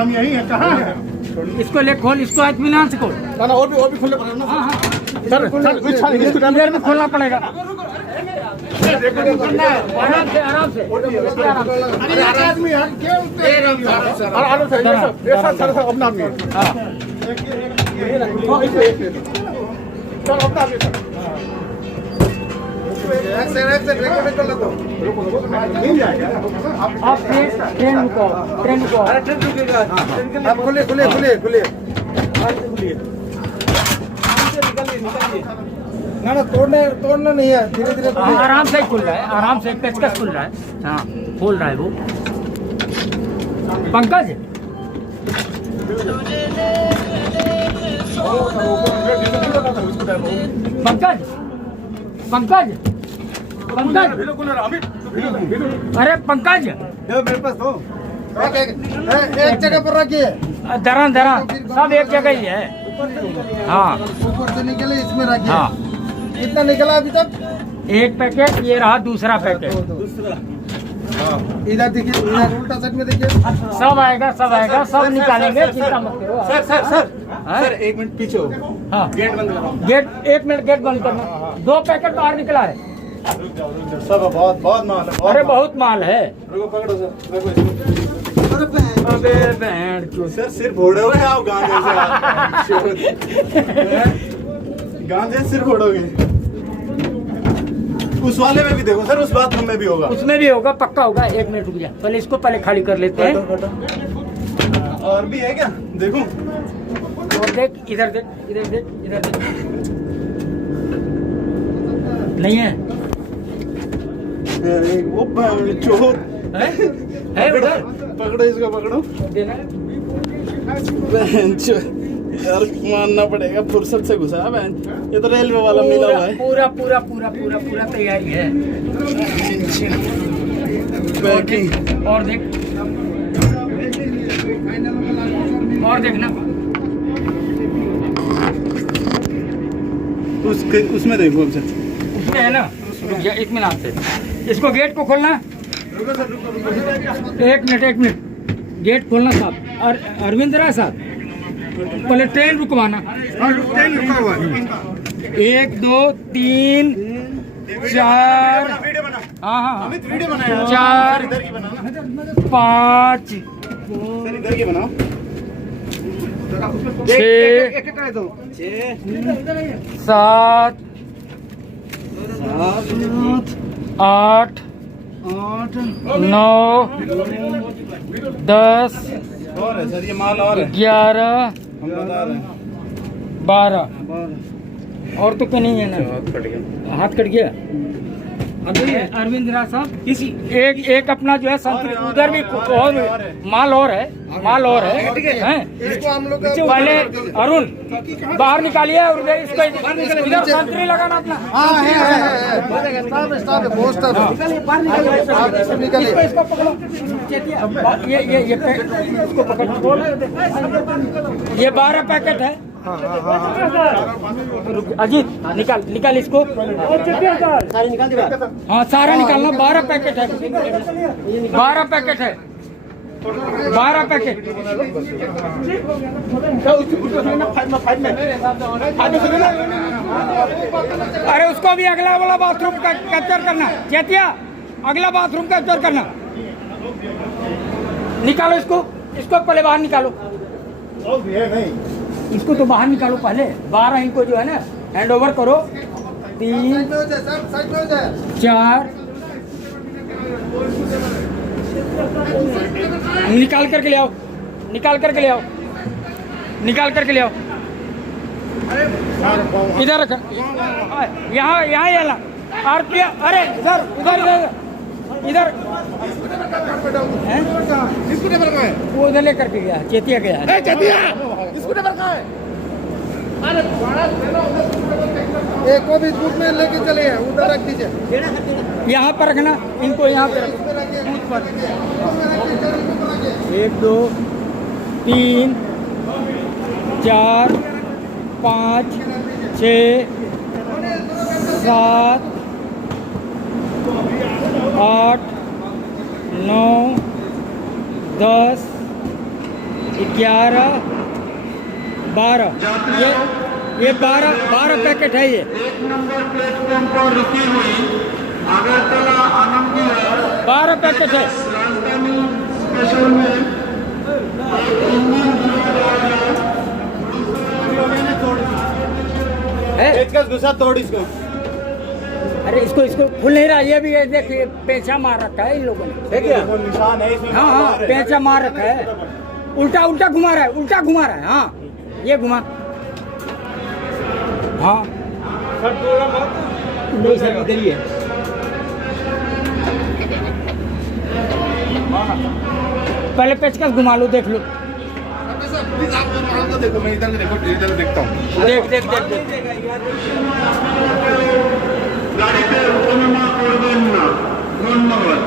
हम यही है, कहाँ है? इसको ले खोल, इसको इत्मीनान से खोल। और भी खोलने पड़ेगा ना। हाँ हाँ सर इसको अंदर में खोलना पड़ेगा। आराम से आराम से। अरे आदमी यार क्या सर अपना आदमी है। हाँ सर अपना आदमी सर। आप ट्रेन रुको, ट्रेन रुको। आप खुले खुले खुले खुले ना तोड़ना नहीं है, धीरे धीरे आराम से खुल रहा है, आराम से पेचकस खुल रहा है। हाँ खोल रहा है वो। पंकज पंकज पंकज पंकज, अरे पंकज मेरे पास दो। एक जगह पर रखिए। धरन धरन सब एक जगह ही है। हाँ ऊपर से निकले इसमें रखिए। हाँ कितना निकला अभी तक? एक पैकेट, ये रहा दूसरा पैकेट। इधर देखिए, इधर उल्टा साइड में देखिए। सब आएगा, सब आएगा, सब निकालेंगे, चिंता मत करो। सर सर सर हाँ? सर एक मिनट पीछे हो। हाँ गेट बंद करो। गेट, एक मिनट, गेट बंद करना। 2 पैकेट बाहर निकला है। सब बहुत बहुत माल है। अरे बहुत माल है। रुको पकड़ो सर, रखो इसको। अबे बहन चो। सर सिर फोड़े हुए आप गांजे से। गांजे सिर फोड़ोगे। उस वाले में भी देखो सर, उस बाथरूम में भी होगा। उसमें भी होगा, पक्का होगा। 1 मिनट रुक जा, पहले इसको पहले खाली कर लेते हैं। और भी है क्या? देखो और देख, इधर देख, इधर देख, इधर देख। नहीं है, अरे वो चोर है उधर। पकड़ो इसको, पकड़ो। देना। बहन चोर यार, मानना पड़ेगा, फुर्सत से घुसा है बहन। ये तो रेलवे वाला मिला हुआ है। पूरा पूरा पूरा पूरा पूरा तैयारी है। पैकिंग। और देख, और देखना। उसमें देखो अब सर। उसमें है ना, रुक जा, इत्मीनान से। इसको गेट को खोलना। एक मिनट, गेट खोलना साहब। और अरविंद राय साहब, पहले ट्रेन रुकवाना। ट्रेन रुका हुआ है। 1 2 3 4। हाँ हाँ हाँ, 4 5 इधर की बनाओ। 6 7 8 9 10 और है सर, ये माल और है। 11 हम बता रहे हैं। 12 और तो कोई नहीं है ना। हाथ कट गया। अभी अरविंद राय साहब, इसी एक अपना जो है संतरी, उधर भी और माल और है, माल और है। इसको हम लोग पहले अरुण बाहर निकालिए और इसको इधर संतरी लगाना अपना। हाँ है। स्टाफ है, बहुत स्टाफ है। निकालिए। इसको पकड़ो, ये इसको पकड़ो। ये 12 पैकेट है। अजीत निकाल इसको। सारे निकाल दिया। हाँ सारा निकालना। 12 पैकेट है, 12 पैकेट है, 12 पैकेट। अरे उसको भी अगला वाला बाथरूम का कैप्चर करना। चेतिया, अगला बाथरूम कैप्चर करना। निकालो इसको पहले बाहर निकालो। इसको तो बाहर निकालो पहले। 12 इनको जो है ना हैंड ओवर करो। 3 4 निकाल करके ले आओ, निकाल करके ले आओ, निकाल करके ले आओ। इधर रख, यहाँ ये ला। और क्या? अरे इधर इधर वो उधर लेकर के गया, चेतिया गया है। एक को भी दूध में लेके चले हैं, उधर रख दीजिए। यहाँ पर रखना, इनको यहाँ पे दूध पर। 1 2 3 4 5 6 7 8 9 10 11 12 ये 12 पैकेट है ये। 1 नंबर प्लेटफॉर्म पर रुकी हुई अगरतला आनंद विहार 12 पैकेट है। राजधानी स्टेशन में है? घुसा तोड़ इसको। अरे इसको खुल नहीं रहा, ये भी है, देखिए पेंचा मार रखा है इन लोगों ने। है क्या? निशान है इसमें। हाँ पेंचा मार रखा है, उल्टा घुमा रहा है। हाँ ये घुमा, हाँ नहीं सर इधर ही है। पहले पेचकस घुमा लो, देख लो। प्लीज आप तो देखो, मैं इधर देखता हूँ। देख গাড়িতে ওঠানামা করবেন না, ধন্যবাদ।